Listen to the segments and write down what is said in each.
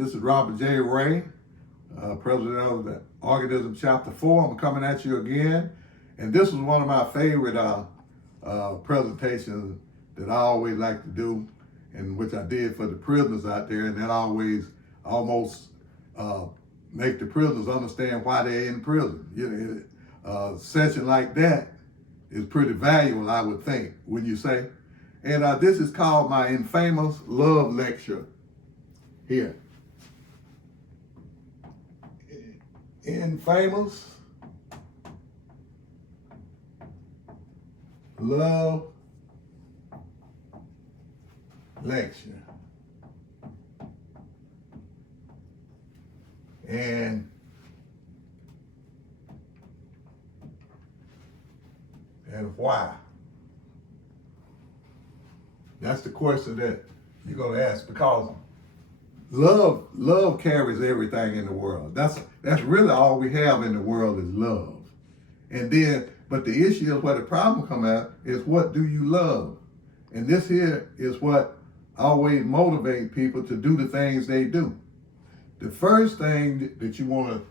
This is Robert J. Ray, president of the Organism Chapter 4. I'm coming at you again. And this is one of my favorite presentations that I always like to do, and which I did for the prisoners out there. And that always almost make the prisoners understand why they're in prison. You know, a session like that is pretty valuable, I would think, wouldn't you say? And this is called my infamous love lecture here. Infamous love lecture. And why? That's the question that you're going to ask, because love carries everything in the world. That's really all we have in the world is love. And then, but the issue is where the problem come out is, what do you love? And this here is what always motivates people to do the things they do. The first thing that you want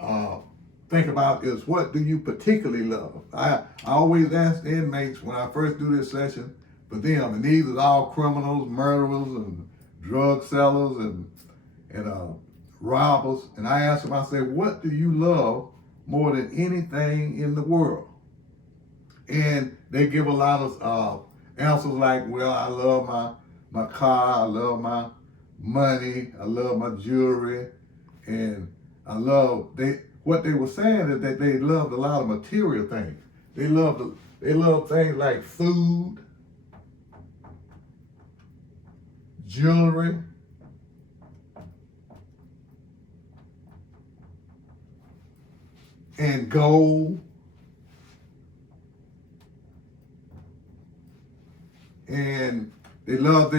to think about is, what do you particularly love? I always ask the inmates when I first do this session for them, and these are all criminals, murderers, and drug sellers, and robbers. And I ask them, I say, what do you love more than anything in the world? And they give a lot of answers like, well, I love my car, I love my money, I love my jewelry, and I love, what they were saying is that they loved a lot of material things. They love things like food, jewelry, and gold, and they love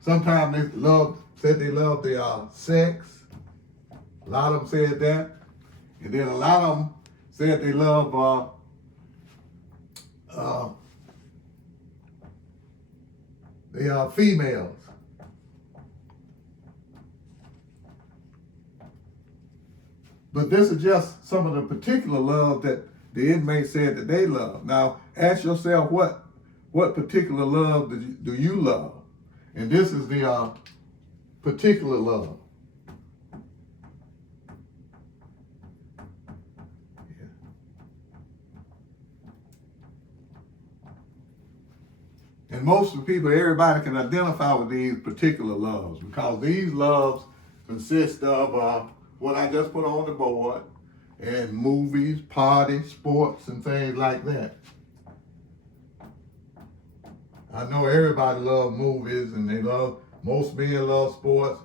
sometimes said they love their sex. A lot of them said that. And then a lot of them said they love they are females. But this is just some of the particular love that the inmates said that they love. Now, ask yourself, what particular love do you love? And this is the particular love. Yeah. And most of the people, everybody can identify with these particular loves, because these loves consist of what I just put on the board, and movies, parties, sports, and things like that. I know everybody loves movies, and most men love sports,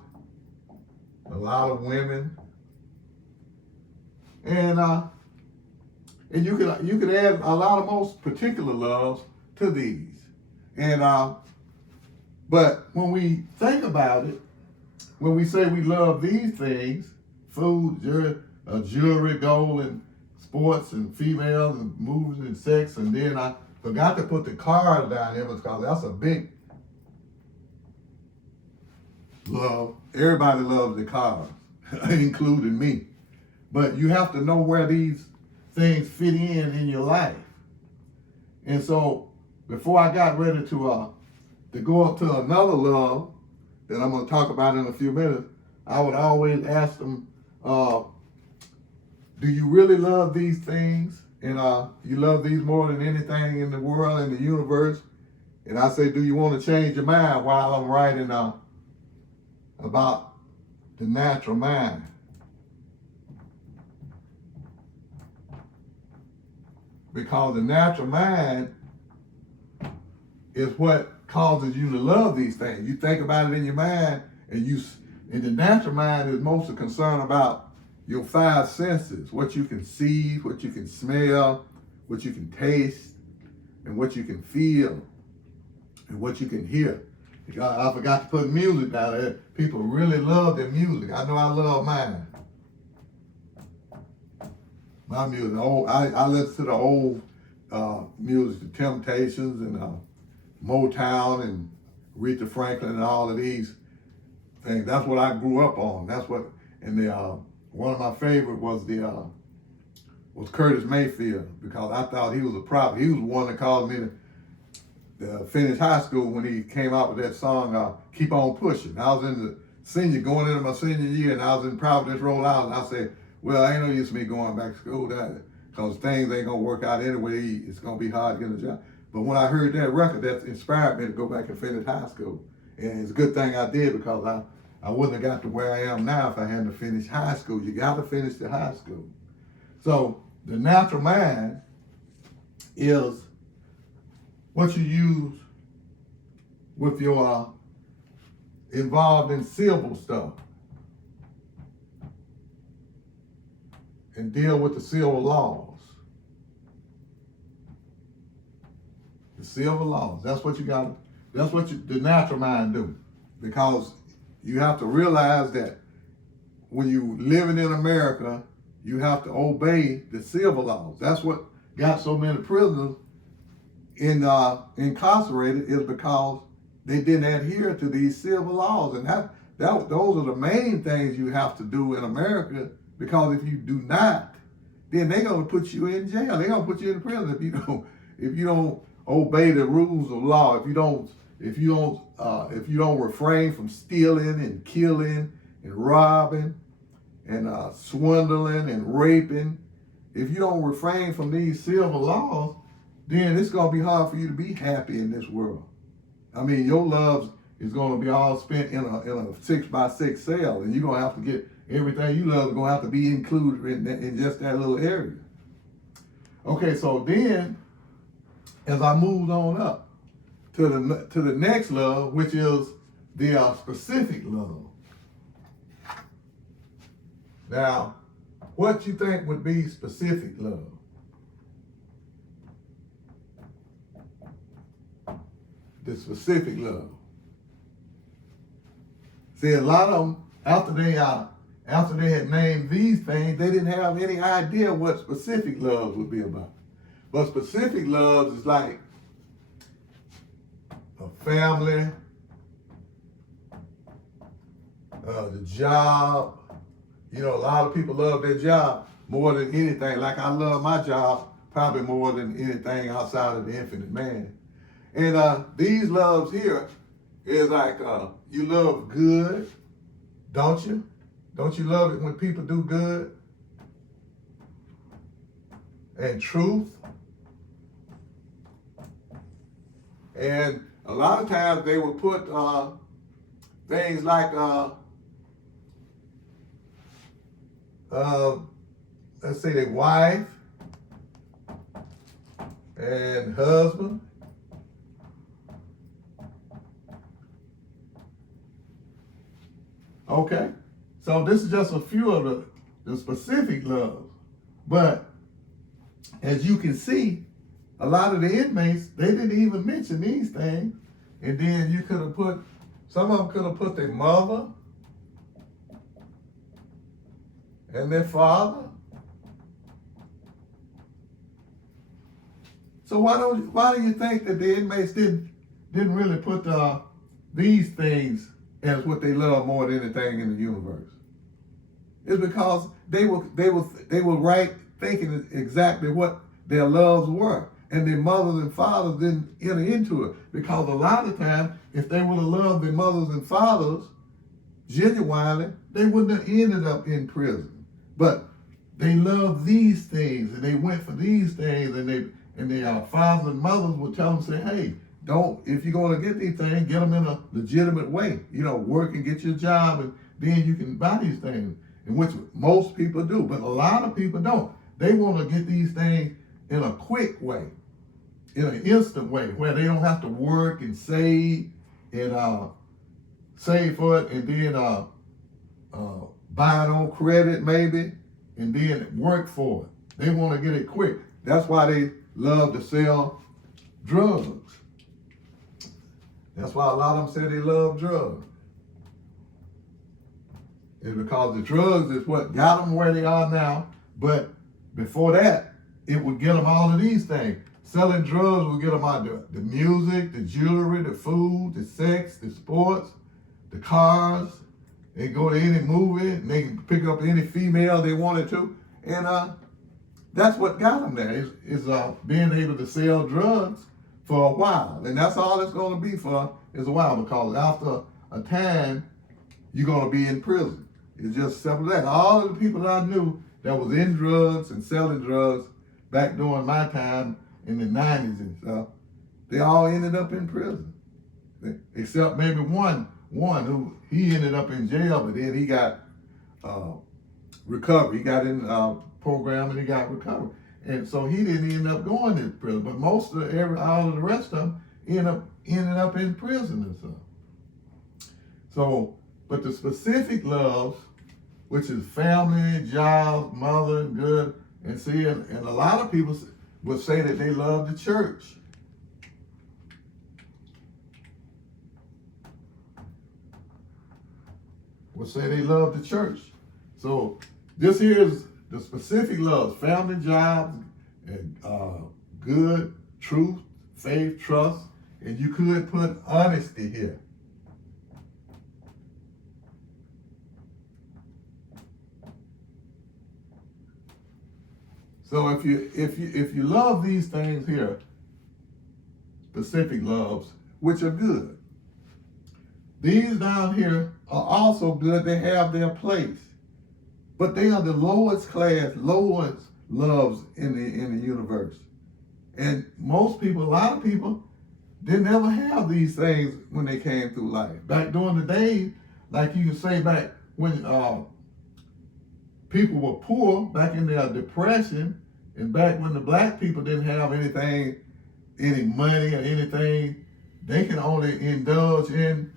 a lot of women. And you could add a lot of most particular loves to these. And but when we think about it, when we say we love these things, food, jewelry, gold, and sports, and females, and movies, and sex, and then I forgot to put the cars down here because that's a big love. Everybody loves the cars, including me. But you have to know where these things fit in your life. And so before I got ready to go up to another love that I'm going to talk about in a few minutes, I would always ask them, do you really love these things? And you love these more than anything in the world, in the universe? And I say, do you want to change your mind while I'm writing about the natural mind? Because the natural mind is what causes you to love these things. You think about it in your mind, and the natural mind is mostly concerned about your five senses: what you can see, what you can smell, what you can taste, and what you can feel, and what you can hear. I forgot to put music down there. People really love their music. I know I love mine. My music. I listen to the old music, the Temptations, and Motown, and Aretha Franklin, and all of these things. That's what I grew up on. That's what, and one of my favorite was Curtis Mayfield, because I thought he was a prophet. He was the one that caused me to finish high school when he came out with that song, Keep On Pushing. I was in the going into my senior year, and I was in Providence, Rhode Island. I said, well, ain't no use of me going back to school, because things ain't gonna work out anyway. It's gonna be hard to get a job. But when I heard that record, that inspired me to go back and finish high school. And it's a good thing I did, because I wouldn't have got to where I am now if I hadn't finished high school. You got to finish the high school. So the natural mind is what you use with your involved in civil stuff and deal with the civil laws. The civil laws. That's what you got. That's what the natural mind do, because you have to realize that when you living in America, you have to obey the civil laws. That's what got so many prisoners incarcerated, is because they didn't adhere to these civil laws, and those are the main things you have to do in America. Because if you do not, then they're gonna put you in jail. They're gonna put you in prison if you don't obey the rules of law. If you don't refrain from stealing and killing and robbing and swindling and raping, if you don't refrain from these civil laws, then it's gonna be hard for you to be happy in this world. I mean, your love is gonna be all spent in a 6x6 cell, and you're gonna have to get everything you love is gonna have to be included in just that little area. Okay, so then as I moved on up to the next love, which is the specific love. Now, what you think would be specific love? The specific love. See, a lot of them, after they had named these things, they didn't have any idea what specific love would be about. But specific love is like a family, the job. You know, a lot of people love their job more than anything. Like I love my job probably more than anything outside of the infinite man. And these loves here is like you love good, don't you? Don't you love it when people do good? And truth. And a lot of times they will put things like, let's say their wife and husband. Okay, so this is just a few of the specific loves. But as you can see, a lot of the inmates, they didn't even mention these things. And then you could have put, some of them could have put their mother and their father. So why do you think that the inmates didn't really put these things as what they love more than anything in the universe? It's because they were right thinking exactly what their loves were. And their mothers and fathers didn't enter into it. Because a lot of times, if they would have loved their mothers and fathers genuinely, they wouldn't have ended up in prison. But they loved these things, and they went for these things, and their fathers and mothers would tell them, say, hey, if you're going to get these things, get them in a legitimate way. You know, work and get your job, and then you can buy these things, in which most people do. But a lot of people don't. They want to get these things in a quick way, in an instant way, where they don't have to work and save for it, and then buy it on credit maybe, and then work for it. They want to get it quick. That's why they love to sell drugs. That's why a lot of them say they love drugs. It's because the drugs is what got them where they are now. But before that, it would get them all of these things. Selling drugs will get them out the music, the jewelry, the food, the sex, the sports, the cars, They go to any movie, and they can pick up any female they wanted to, and that's what got them there. Is being able to sell drugs for a while, and that's all it's going to be for is a while, because after a time you're going to be in prison. It's just simple as that. All of the people that I knew that was in drugs and selling drugs back during my time in the 90s and stuff, they all ended up in prison. Except maybe one who he ended up in jail, but then he got recovered. He got in program and he got recovered. And so he didn't end up going to prison. But most of all of the rest of them ended up in prison and stuff. So, but the specific loves, which is family, jobs, mother, good, and see, and a lot of people would say that they love the church. Would say they love the church. So this here is the specific loves: family, jobs, and good, truth, faith, trust, and you could put honesty here. So if you love these things here, specific loves, which are good, these down here are also good. They have their place, but they are the lowest class, lowest loves in the universe. And most people, a lot of people, didn't ever have these things when they came through life. Back during the days, like you can say back when people were poor, back in their depression, and back when the black people didn't have anything, any money or anything, they can only indulge in,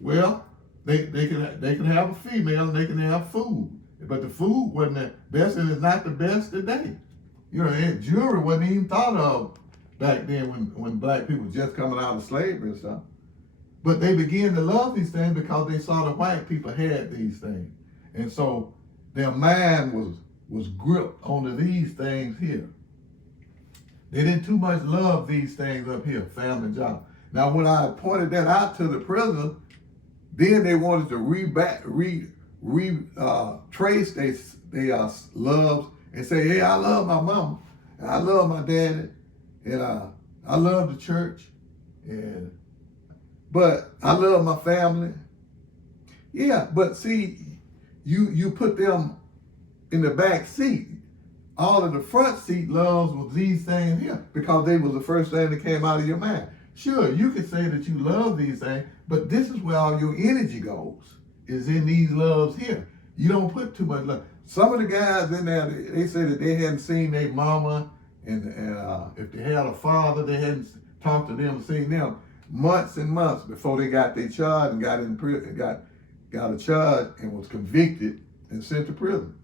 well, they can have a female and they can have food. But the food wasn't the best, and it's not the best today. You know, jewelry wasn't even thought of back then when black people were just coming out of slavery and stuff. But they began to love these things because they saw the white people had these things. And so their mind was gripped onto these things here. They didn't too much love these things up here, family, job. Now, when I pointed that out to the prison, then they wanted to trace their loves and say, hey, I love my mama, and I love my daddy, and I love the church, but I love my family. Yeah, but see, you put them in the back seat. All of the front seat loves was these things here because they was the first thing that came out of your mind. Sure, you can say that you love these things, but this is where all your energy goes, is in these loves here. You don't put too much love. Some of the guys in there, they say that they hadn't seen their mama, and if they had a father, they hadn't talked to them, seen them months and months before they got their charge and got in prison, got a charge and was convicted and sent to prison.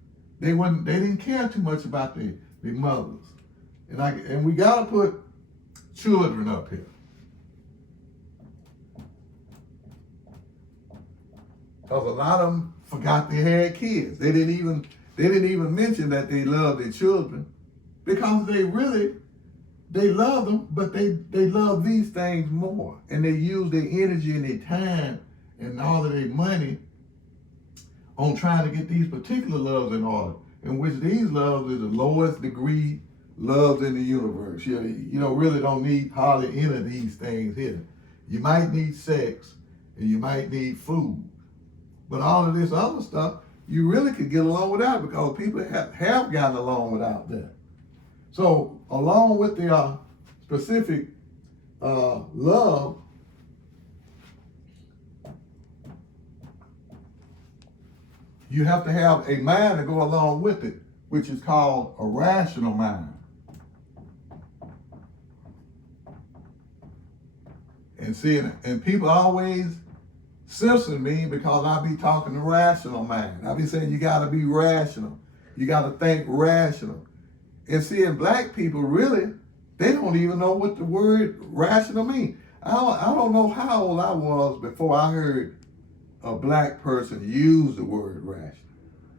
They didn't care too much about the mothers. And we gotta put children up here. Because a lot of them forgot they had kids. They didn't even mention that they loved their children, because they love them, but they love these things more. And they use their energy and their time and all of their money on trying to get these particular loves in order, in which these loves is the lowest degree loves in the universe. You really don't need hardly any of these things here. You might need sex and you might need food. But all of this other stuff, you really could get along without, because people have gotten along without that. So along with the specific love, you have to have a mind to go along with it, which is called a rational mind. And see, and people always censor me because I be talking the rational mind. I be saying you got to be rational. You got to think rational. And seeing black people, really, they don't even know what the word rational means. I don't know how old I was before I heard a black person use the word rational.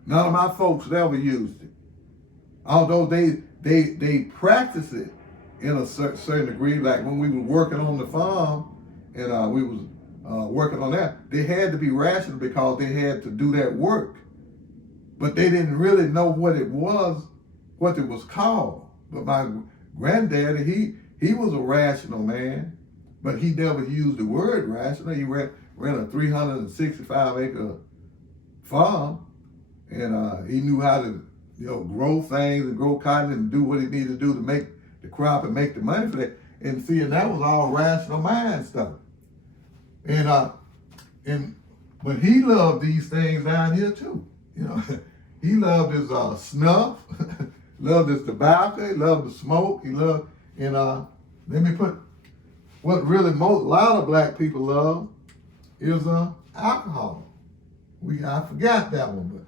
None of my folks ever used it. Although they practice it in a certain degree, like when we were working on the farm and we was working on that, they had to be rational because they had to do that work. But they didn't really know what it was called. But my granddaddy, he was a rational man, but he never used the word rational. He ran a 365-acre farm, and he knew how to, grow things and grow cotton and do what he needed to do to make the crop and make the money for that. And see, and that was all rational mind stuff. But he loved these things down here too. He loved his snuff, loved his tobacco, he loved the smoke, he loved, and let me put what really a lot of black people love is alcohol. I forgot that one,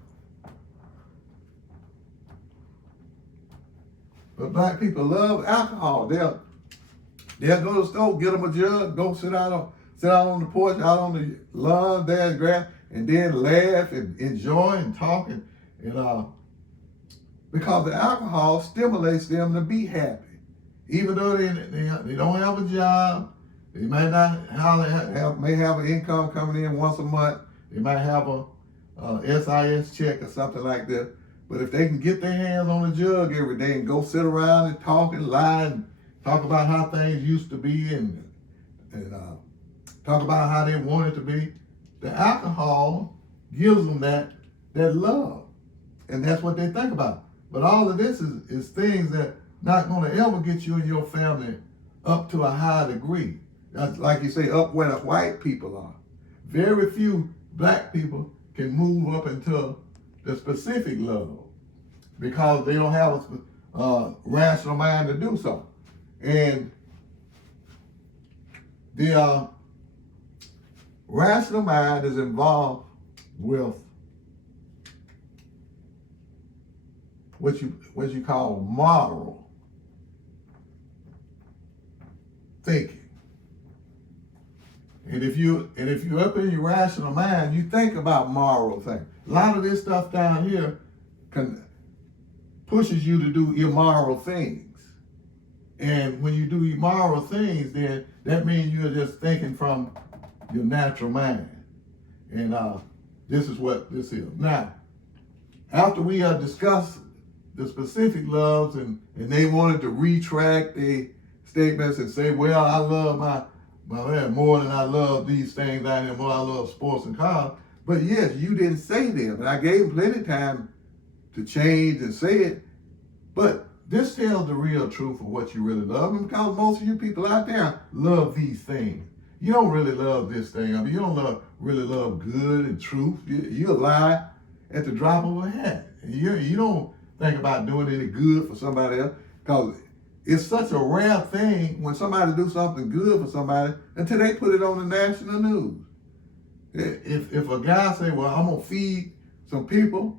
but black people love alcohol. They'll go to the store, get them a jug, go sit out on the porch, out on the lawn, there and grass, and then laugh and enjoy and talk and because the alcohol stimulates them to be happy, even though they don't have a job. They might not may have an income coming in once a month. They might have a SIS check or something like that. But if they can get their hands on a jug every day and go sit around and talk and lie and talk about how things used to be and talk about how they want it to be, the alcohol gives them that love. And that's what they think about. But all of this is things that not going to ever get you and your family up to a high degree. That's like you say, up where the white people are. Very few black people can move up into the specific love because they don't have a rational mind to do so. And the rational mind is involved with what you call moral thinking. And if you're up in your rational mind, you think about moral things. A lot of this stuff down here pushes you to do immoral things. And when you do immoral things, then that means you're just thinking from your natural mind. And this is what this is. Now, after we discussed the specific loves and they wanted to retract their statements and say, well, I love my man more than I love these things down here, more I love sports and cars. But yes, you didn't say them. And I gave them plenty of time to change and say it. But this tells the real truth of what you really love. And because most of you people out there love these things. You don't really love this thing. I mean, you don't really love good and truth. You'll lie at the drop of a hat. And you don't think about doing any good for somebody else because it's such a rare thing when somebody do something good for somebody until they put it on the national news. If a guy say, well, I'm going to feed some people,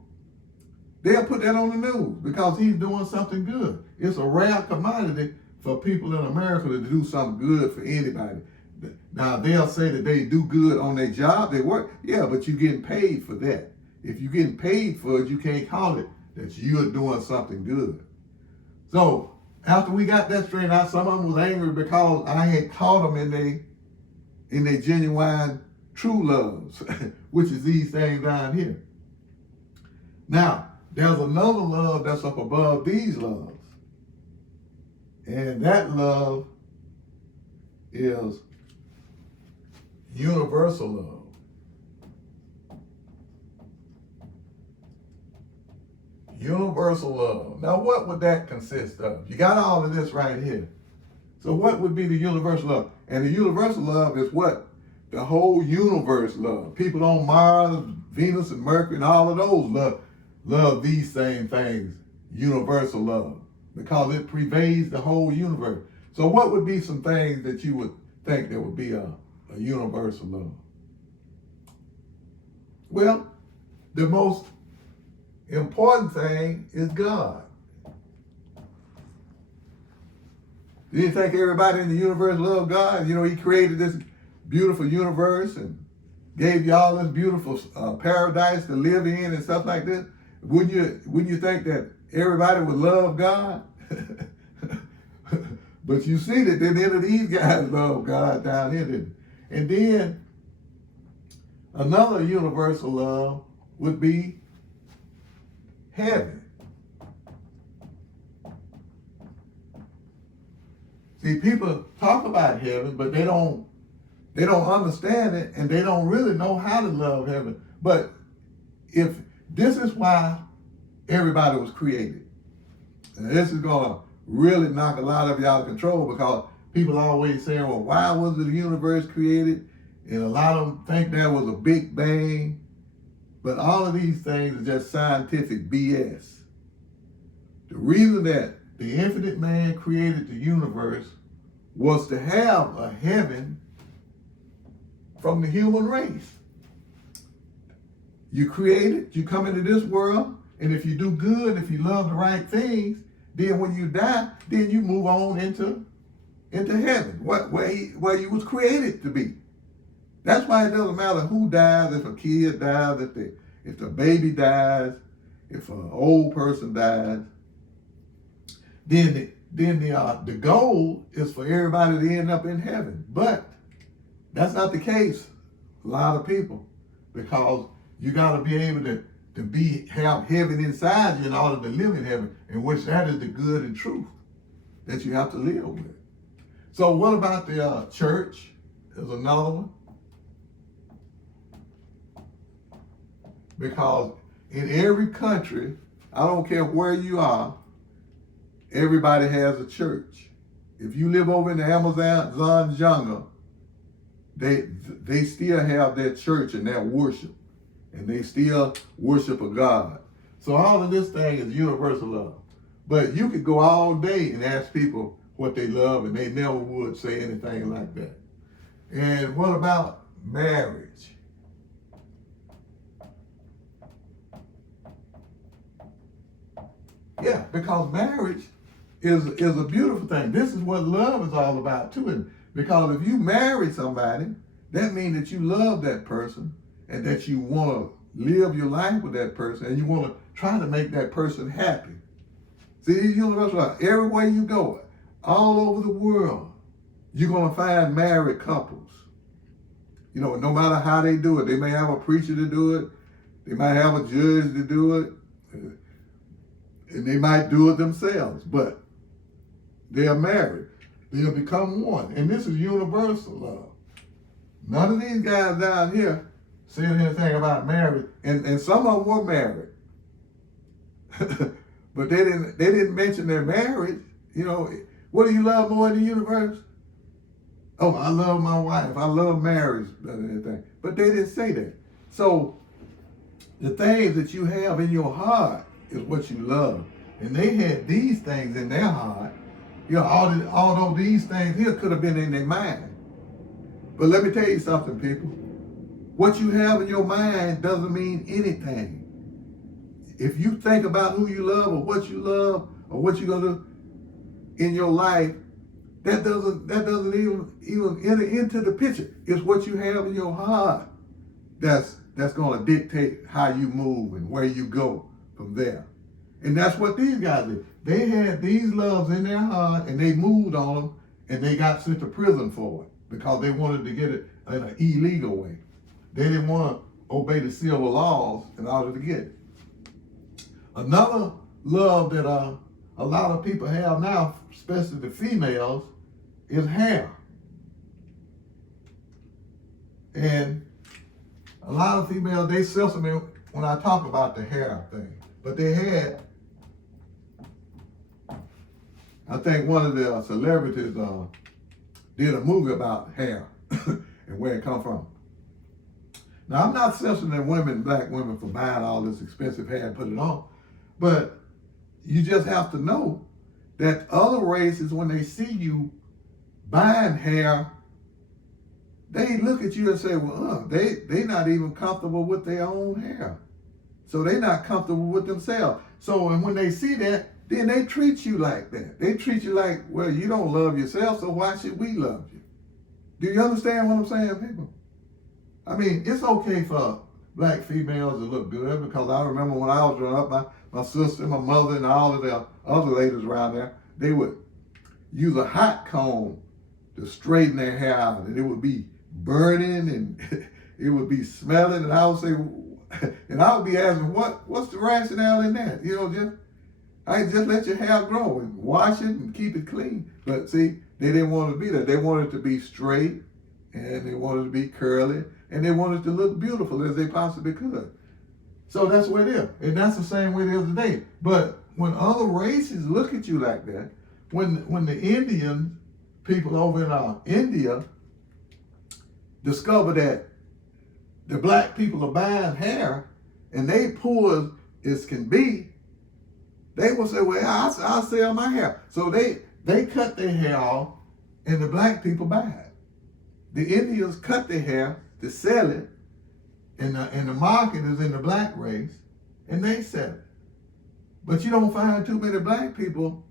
they'll put that on the news because he's doing something good. It's a rare commodity for people in America to do something good for anybody. Now, they'll say that they do good on their job, they work. Yeah, but you're getting paid for that. If you're getting paid for it, you can't call it that you're doing something good. So, after we got that straightened out, some of them was angry because I had caught them in their genuine true loves, which is these things down here. Now, there's another love that's up above these loves. And that love is universal love. Universal love. Now, what would that consist of? You got all of this right here. So what would be the universal love? And the universal love is what? The whole universe love. People on Mars, Venus, and Mercury, and all of those love these same things. Universal love. Because it pervades the whole universe. So what would be some things that you would think that would be a universal love? Well, the most important thing is God. Do you think everybody in the universe loves God? You know, he created this beautiful universe and gave you all this beautiful paradise to live in and stuff like this. Wouldn't you think that everybody would love God? But you see that then these guys love God down here. And then Another universal love would be heaven. See, people talk about heaven, but they don't understand it, and they don't really know how to love heaven. But if this is why everybody was created, and this is gonna really knock a lot of you out of control, because people always saying, well, why was the universe created? And a lot of them think there was a big bang. But all of these things are just scientific BS. The reason that the infinite man created the universe was to have a heaven from the human race. You created, you come into this world, and if you do good, if you love the right things, then when you die, then you move on into heaven, where you was created to be. That's why it doesn't matter who dies, if a kid dies, if the baby dies, if an old person dies. Then the goal is for everybody to end up in heaven. But that's not the case. A lot of people, because you got to be able to have heaven inside you in order to live in heaven, in which that is the good and truth that you have to live with. So what about the church? There's another one. Because in every country, I don't care where you are, everybody has a church. If you live over in the Amazon jungle, they still have their church and their worship. And they still worship a God. So all of this thing is universal love. But you could go all day and ask people what they love, and they never would say anything like that. And what about marriage? Yeah, because marriage is a beautiful thing. This is what love is all about too. And because if you marry somebody, that means that you love that person and that you want to live your life with that person, and you want to try to make that person happy. See, universal love. Everywhere you go, all over the world, you're going to find married couples. You know, no matter how they do it, they may have a preacher to do it, they might have a judge to do it, and they might do it themselves, but they're married. They'll become one. And this is universal love. None of these guys down here said anything about marriage, and some of them were married. But they didn't mention their marriage. You know, what do you love more in the universe? Oh, I love my wife. I love marriage better than anything. But they didn't say that. So the things that you have in your heart is what you love. And they had these things in their heart. You know, although these things here could have been in their mind. But let me tell you something, people. What you have in your mind doesn't mean anything. If you think about who you love or what you're gonna do in your life, that doesn't even enter into the picture. It's what you have in your heart that's gonna dictate how you move and where you go from there. And that's what these guys did. They had these loves in their heart, and they moved on them, and they got sent to prison for it because they wanted to get it in an illegal way. They didn't want to obey the civil laws in order to get it. Another love that a lot of people have now, especially the females, is hair. And a lot of females, they censor me when I talk about the hair thing. But they had, I think one of the celebrities did a movie about hair and where it come from. Now, I'm not censoring women, black women, for buying all this expensive hair and put it on. But you just have to know that other races, when they see you buying hair, they look at you and say, well, they not even comfortable with their own hair. So they're not comfortable with themselves. So when they see that, then they treat you like that. They treat you like, well, you don't love yourself, so why should we love you? Do you understand what I'm saying, people? I mean, it's okay for black females to look good, because I remember when I was growing up, my sister, my mother, and all of the other ladies around there, they would use a hot comb to straighten their hair out, and it would be burning, and it would be smelling, and I would say, and I would be asking, what's the rationale in that? I just let your hair grow and wash it and keep it clean. But see, they didn't want it to be that. They wanted it to be straight, and they wanted it to be curly, and they wanted it to look beautiful as they possibly could. So that's what it is. And that's the same way it is today. But when other races look at you like that, when the Indian people over in India discover that the black people are buying hair and they poor as can be, they will say, well, I'll sell my hair. So they cut their hair off and the black people buy it. The Indians cut their hair to sell it, and the market is in the black race, and they sell it. But you don't find too many black people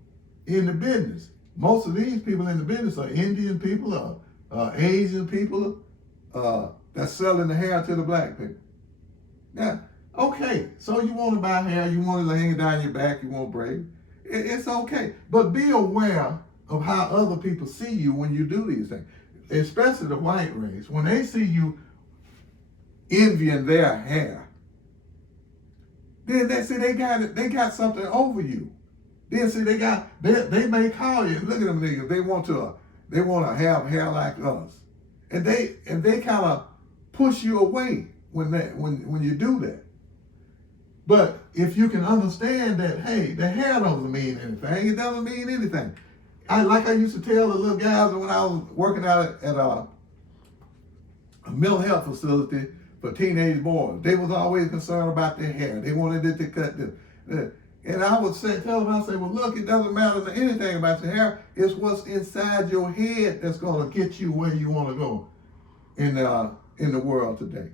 in the business. Most of these people in the business are Indian people, Asian people that's selling the hair to the black people. Now, okay, so you want to buy hair, you want to hang it down your back, you want braid. It's okay. But be aware of how other people see you when you do these things, especially the white race. When they see you envying their hair, then they got something over you. Then see they may call you. Look at them niggas. They want to have hair like us, and they kind of push you away when you do that. But if you can understand that, hey, the hair doesn't mean anything. It doesn't mean anything. I used to tell the little guys when I was working out at a mental health facility for teenage boys. They was always concerned about their hair. They wanted it to cut this. And I would tell them, I say, well, look, it doesn't matter anything about your hair. It's what's inside your head that's going to get you where you want to go in the world today.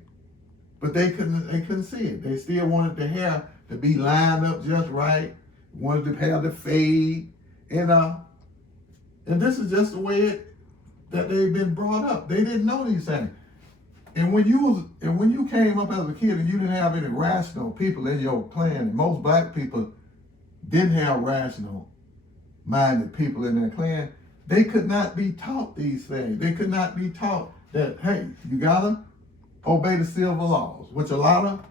But they couldn't see it. They still wanted the hair to be lined up just right. Wanted the hair to fade, and this is just the way that they've been brought up. They didn't know these things. And when you came up as a kid and you didn't have any rational people in your clan, and most black people didn't have rational minded people in their clan, they could not be taught these things. They could not be taught that, hey, you gotta obey the civil laws, which a lot of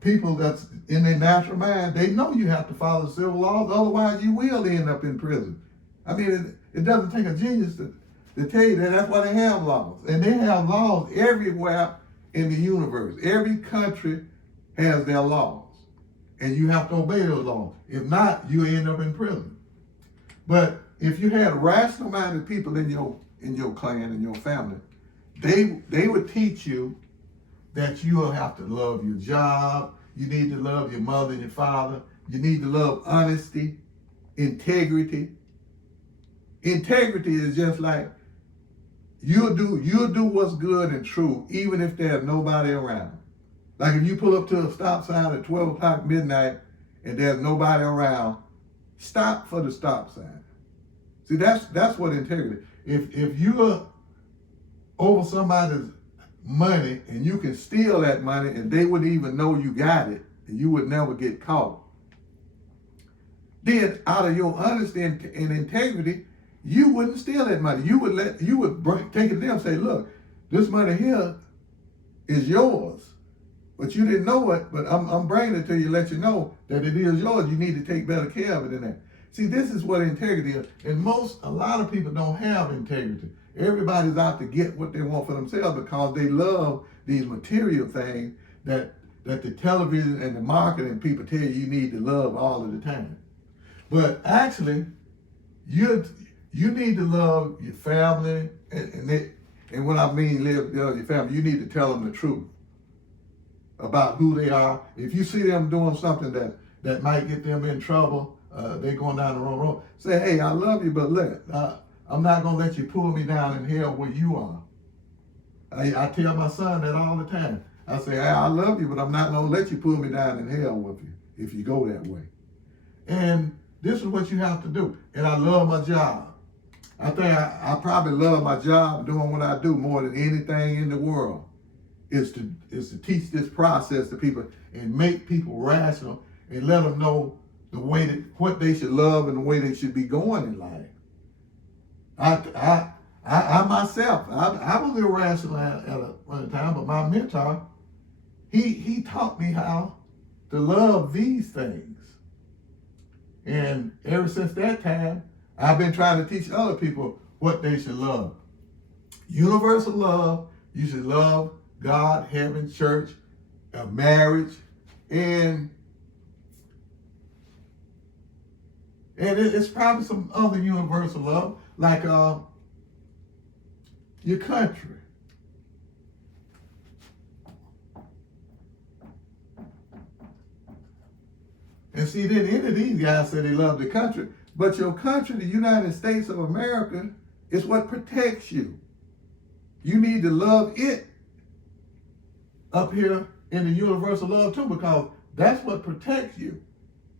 people that's in their natural mind, they know you have to follow the civil laws, otherwise you will end up in prison. I mean, it doesn't take a genius to tell you that. That's why they have laws. And they have laws everywhere in the universe. Every country has their laws. And you have to obey those laws. If not, you end up in prison. But if you had rational-minded people in your clan, in your family, they would teach you that you will have to love your job. You need to love your mother and your father. You need to love honesty, integrity. Integrity is just like you'll do what's good and true, even if there's nobody around. Like if you pull up to a stop sign at 12 o'clock midnight and there's nobody around, stop for the stop sign. See, that's what integrity. If you're over somebody's money and you can steal that money and they wouldn't even know you got it and you would never get caught, then out of your honesty and integrity, you wouldn't steal that money. You would take it to them and say, look, this money here is yours. But you didn't know it, but I'm bringing it to you to let you know that it is yours. You need to take better care of it than that. See, this is what integrity is. And a lot of people don't have integrity. Everybody's out to get what they want for themselves because they love these material things that the television and the marketing people tell you need to love all of the time. But actually, you need to love your family, and when I mean love your family, you need to tell them the truth about who they are. If you see them doing something that might get them in trouble, they're going down the wrong road, say, hey, I love you, but look, I'm not going to let you pull me down in hell where you are. I tell my son that all the time. I say, hey, I love you, but I'm not going to let you pull me down in hell with you if you go that way. And this is what you have to do. And I love my job. I think I probably love my job doing what I do more than anything in the world is to teach this process to people and make people rational and let them know the way what they should love and the way they should be going in life. I myself, I was irrational at one time, but my mentor, he taught me how to love these things. And ever since that time, I've been trying to teach other people what they should love. Universal love, you should love God, heaven, church, marriage, and it's probably some other universal love, like your country. And see, then any of these guys say they love the country, but your country, the United States of America, is what protects you. You need to love it up here in the universal love too, because that's what protects you.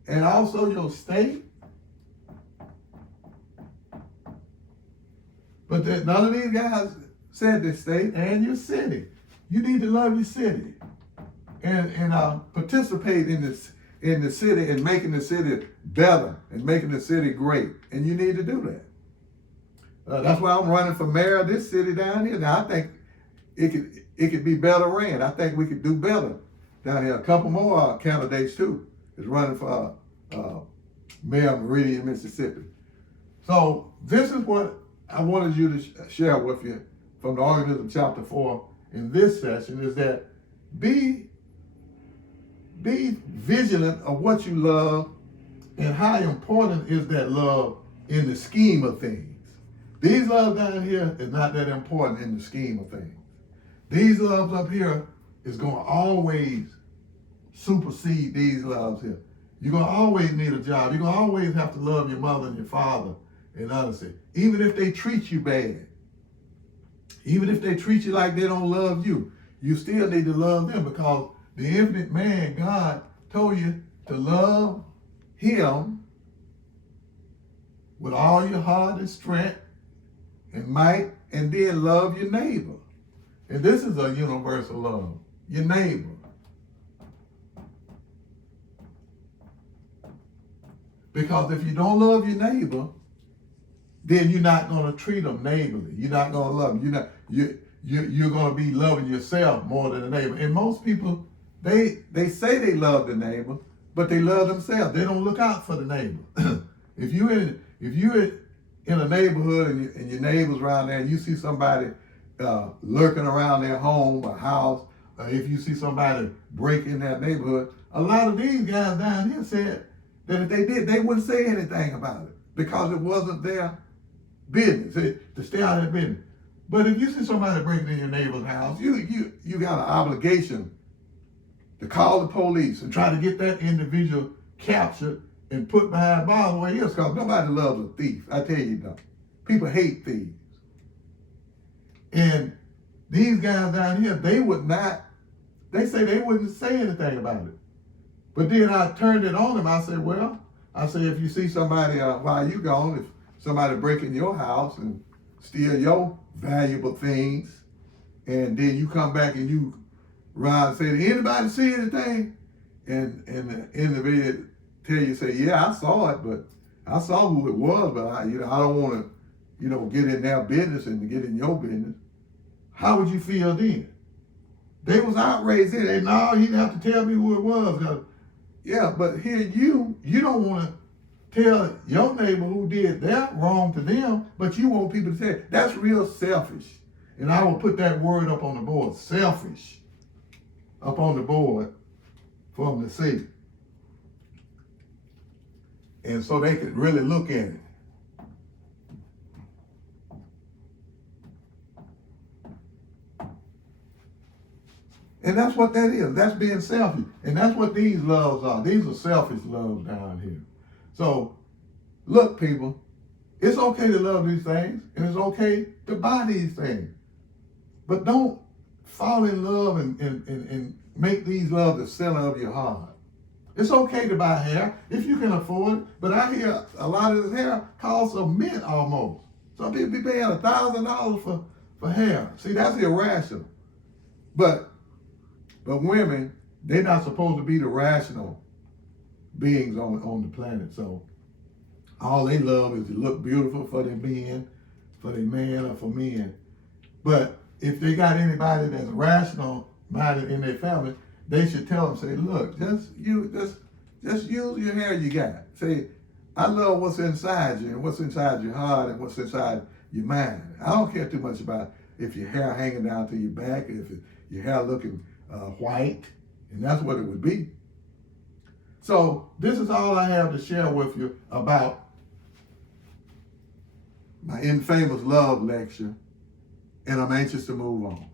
And also your state. But none of these guys said the state and your city. You need to love your city and participate in the city and making the city better and making the city great. And you need to do that. That's why I'm running for mayor of this city down here. Now I think it could be better ran. I think we could do better down here. A couple more candidates too is running for mayor of Meridian, Mississippi. So this is what I wanted you to share with you from the Organism Chapter 4 in this session, is that be vigilant of what you love and how important is that love in the scheme of things. These loves down here is not that important in the scheme of things. These loves up here is going to always supersede these loves here. You're going to always need a job. You're going to always have to love your mother and your father and others. Even if they treat you bad, even if they treat you like they don't love you, you still need to love them, because the infinite man, God, told you to love him with all your heart and strength and might, and then love your neighbor. And this is a universal love, your neighbor. Because if you don't love your neighbor, then you're not going to treat them neighborly. You're not going to love them. You're going to be loving yourself more than the neighbor. And most people, they say they love the neighbor, but they love themselves. They don't look out for the neighbor. If you're in a neighborhood and your neighbors around there, and you see somebody lurking around their home or house, if you see somebody break in that neighborhood, a lot of these guys down here said that if they did, they wouldn't say anything about it because it wasn't their business, to stay out of their business. But if you see somebody breaking in your neighbor's house, you got an obligation to call the police and try to get that individual captured and put behind bars where he is, because nobody loves a thief. I tell you that. People hate thieves. And these guys down here, they say they wouldn't say anything about it. But then I turned it on them. I said, if you see somebody while you gone, if somebody break in your house and steal your valuable things, and then you come back and you run and say, did anybody see anything? And the individual tell you, say, yeah, I saw it, but I saw who it was, but I don't want to, get in their business and to get in your business. How would you feel then? They was outraged. They no, you didn't have to tell me who it was. Yeah, but here you don't want to tell your neighbor who did that wrong to them, but you want people to say it. That's real selfish. And I will put that word up on the board, selfish, up on the board for them to see. And so they could really look at it. And that's what that is. That's being selfish. And that's what these loves are. These are selfish loves down here. So, look, people, it's okay to love these things, and it's okay to buy these things. But don't fall in love and make these loves the center of your heart. It's okay to buy hair if you can afford it, but I hear a lot of this hair costs a mint almost. Some people be paying $1,000 for hair. See, that's irrational. But women, they're not supposed to be the rational beings on the planet. So all they love is to look beautiful for their men, for their man or for men. But if they got anybody that's rational minded in their family, they should tell them, say, look, just use your hair you got. Say, I love what's inside you and what's inside your heart and what's inside your mind. I don't care too much about if your hair hanging down to your back, if your hair looking white, and that's what it would be. So this is all I have to share with you about my infamous love lecture, and I'm anxious to move on.